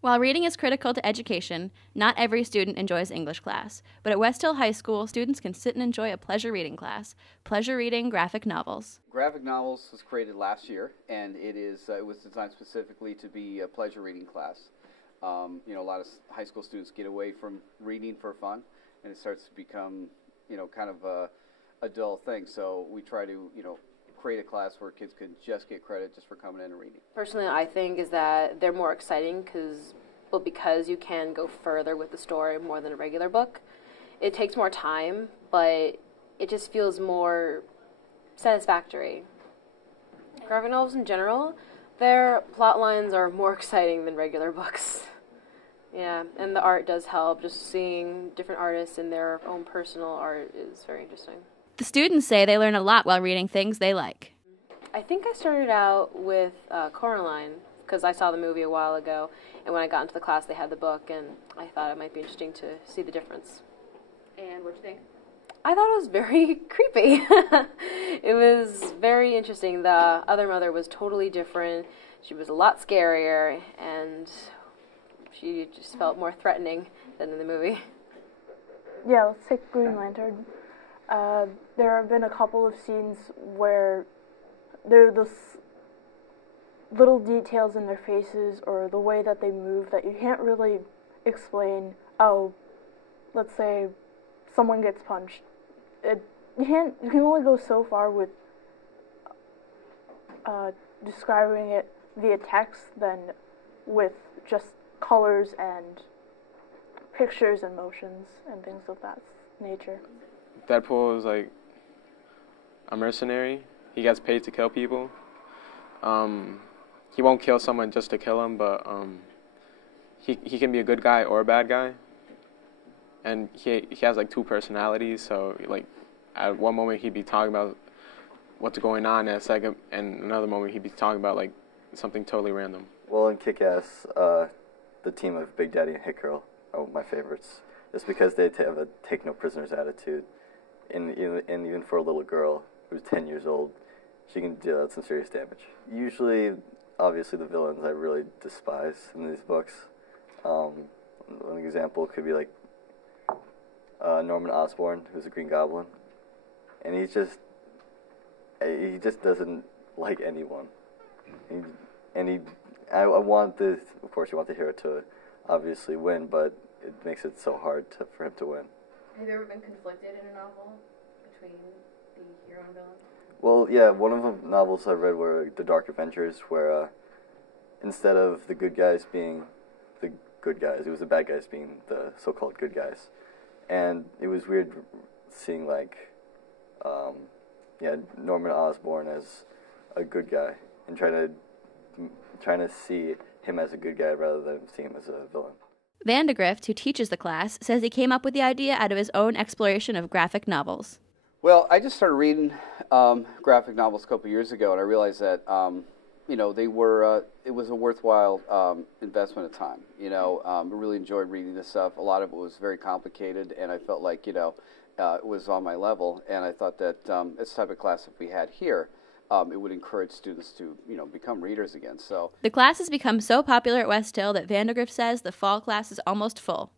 While reading is critical to education, not every student enjoys English class. But at Westhill High School, students can sit and enjoy a pleasure reading class. Pleasure reading graphic novels. Graphic novels was created last year, and it was designed specifically to be a pleasure reading class. A lot of high school students get away from reading for fun, and it starts to become, kind of a dull thing. So we try to, create a class where kids can just get credit just for coming in and reading. Personally, I think is that they're more exciting because you can go further with the story more than a regular book. It takes more time, but it just feels more satisfactory. Graphic novels in general, their plot lines are more exciting than regular books. Yeah, and the art does help. Just seeing different artists in their own personal art is very interesting. The students say they learn a lot while reading things they like. I think I started out with Coraline because I saw the movie a while ago, and when I got into the class they had the book, and I thought it might be interesting to see the difference. And what'd you think? I thought it was very creepy. It was very interesting. The other mother was totally different. She was a lot scarier, and she just felt more threatening than in the movie. Yeah, let's take Green Lantern. There have been a couple of scenes where there are those little details in their faces or the way that they move that you can't really explain. Oh, let's say someone gets punched. You can only go so far with describing it via text than with just colors and pictures and motions and things of that nature. Deadpool is like a mercenary. He gets paid to kill people. He won't kill someone just to kill him, but he can be a good guy or a bad guy. And he has like two personalities. So like at one moment he'd be talking about what's going on, and another moment he'd be talking about like something totally random. Well, in Kick-Ass, the team of Big Daddy and Hit Girl are my favorites, just because they have a take no prisoners attitude. And even for a little girl who's 10 years old, she can deal out some serious damage. Usually, obviously, the villains I really despise in these books. One example could be like Norman Osborn, who's a Green Goblin, and he just doesn't like anyone. I want this. Of course, you want the hero to obviously win, but it makes it so hard for him to win. Have you ever been conflicted in a novel between the hero and villain? Well, yeah, one of the novels I read were The Dark Adventures, where instead of the good guys being the good guys, it was the bad guys being the so-called good guys. And it was weird seeing, like, Norman Osborn as a good guy and trying to see him as a good guy rather than seeing him as a villain. Vandegrift, who teaches the class, says he came up with the idea out of his own exploration of graphic novels. Well, I just started reading graphic novels a couple years ago, and I realized that it was a worthwhile investment of time. I really enjoyed reading this stuff. A lot of it was very complicated, and I felt like it was on my level. And I thought that this type of class, if we had here, it would encourage students to become readers again. So the class has become so popular at Westhill that Vandegrift says the fall class is almost full.